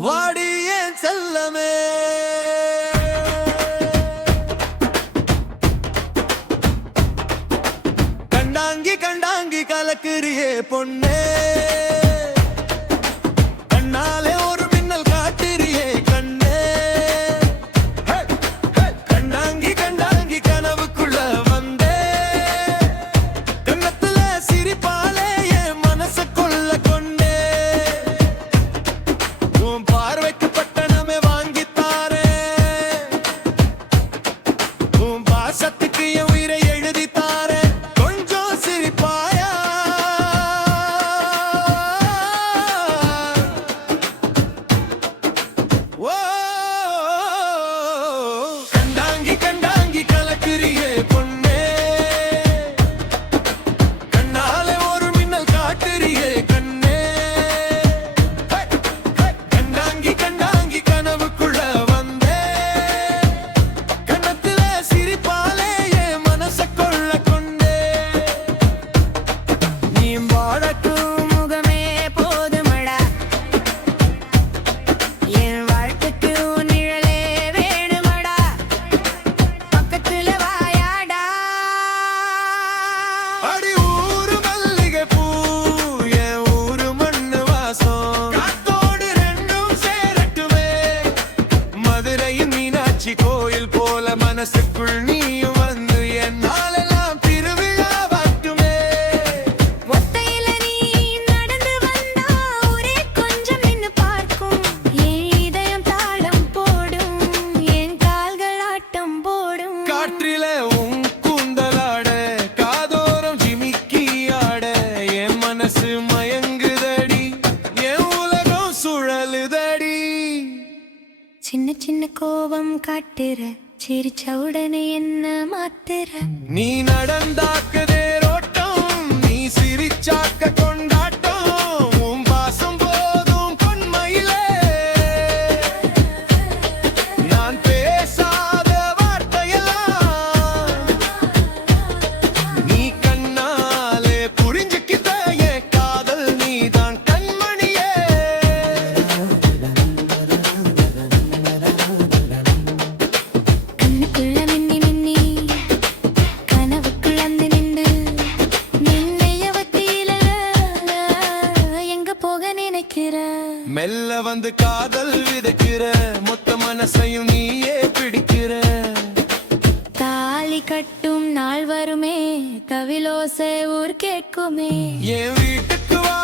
வாடியேன் செல்லமே கண்டாங்கி கண்டாங்கி கலக்குறியே பொன்னே கண்ணாலே ஒரு மின்னல் காட்டுறியே கண்ணே கண்டாங்கி கண்டாங்கி கனவுக்குள்ள வந்தே கண்ணத்துல சிரிப்பாலே என் மனச கொள்ள கொண்டே உன் பார்வைக்கு பட்டணமே வாங்கித்தாரே உன் பாசத்துக்கு என் உயிரை எழுதித்தாரே கொஞ்சம் சிரிப்பாயா ஓ கண்டாங்கி கண்டாங்கி கலக்குறியே பொன்னே கண்ணாலே ஒரு மின்னல் காட்டுறியே கண்ணே கண்டாங்கி கண்டாங்கி கனவுக்குள்ள வந்தே கண்ணத்துல சிரிப்பாலே என் மனச கொள்ள கொண்டே நீ வாழக்கும் முகமே போதுமடா என் வாழ்க்கைக்கு உன் நிழலே வேணுமடா பக்கத்துல வாயாடா அடி ஊரு மல்லிகை பூ என் ஊரு மண்ணு வாசம் காத்தோடு ரெண்டும் சேரட்டுமே மதுரையின் மீனாட்சி கோயில் போல மனசுக்குள் நீயும் வந்து என்னாலெல்லாம் திருவிழா வாட்டுமே ஒத்தையில நீ நடந்து வந்தா ஒரே கொஞ்சம் நின்னு பார்க்கும் என் இதயம் தாளம் போடும் என் கால்கள் ஆட்டம் போடும் காற்றில உன் கூந்தலாட காதோரம் ஜிமிக்கி ஆட என் மனசு மயங்குதடி என் உலகம் சுழலுதடி சின்ன சின்ன கோபம் காட்டுற சிரிச்ச உடனே என்ன மாத்துற நீ நடந்தாக்குதே ரோட்டம் நீ சிரிச்சாக்க கொண்டாட்டம் உன் பாசம் போதும் பொன்மையிலே நான் பேசாத வார்த்தையெல்லாம் நீ கண்ணாலே புரிஞ்சுக்கிட்ட என் காதல் நீதான் கண்மணியே கண்ணுக்குள்ள மின்னி மின்னி கனவுக்குள்ள வந்து நின்று நின்னைய வத்தியில எங்க போக நினைக்கிற மெல்ல வந்து காதல் விதைக்கிற மொத்த மனசையும் நீயே பிடிக்கிற தாலி கட்டும் நாள் வருமே கவிலோசை ஊர் கேட்குமே என் வீட்டுக்கு வா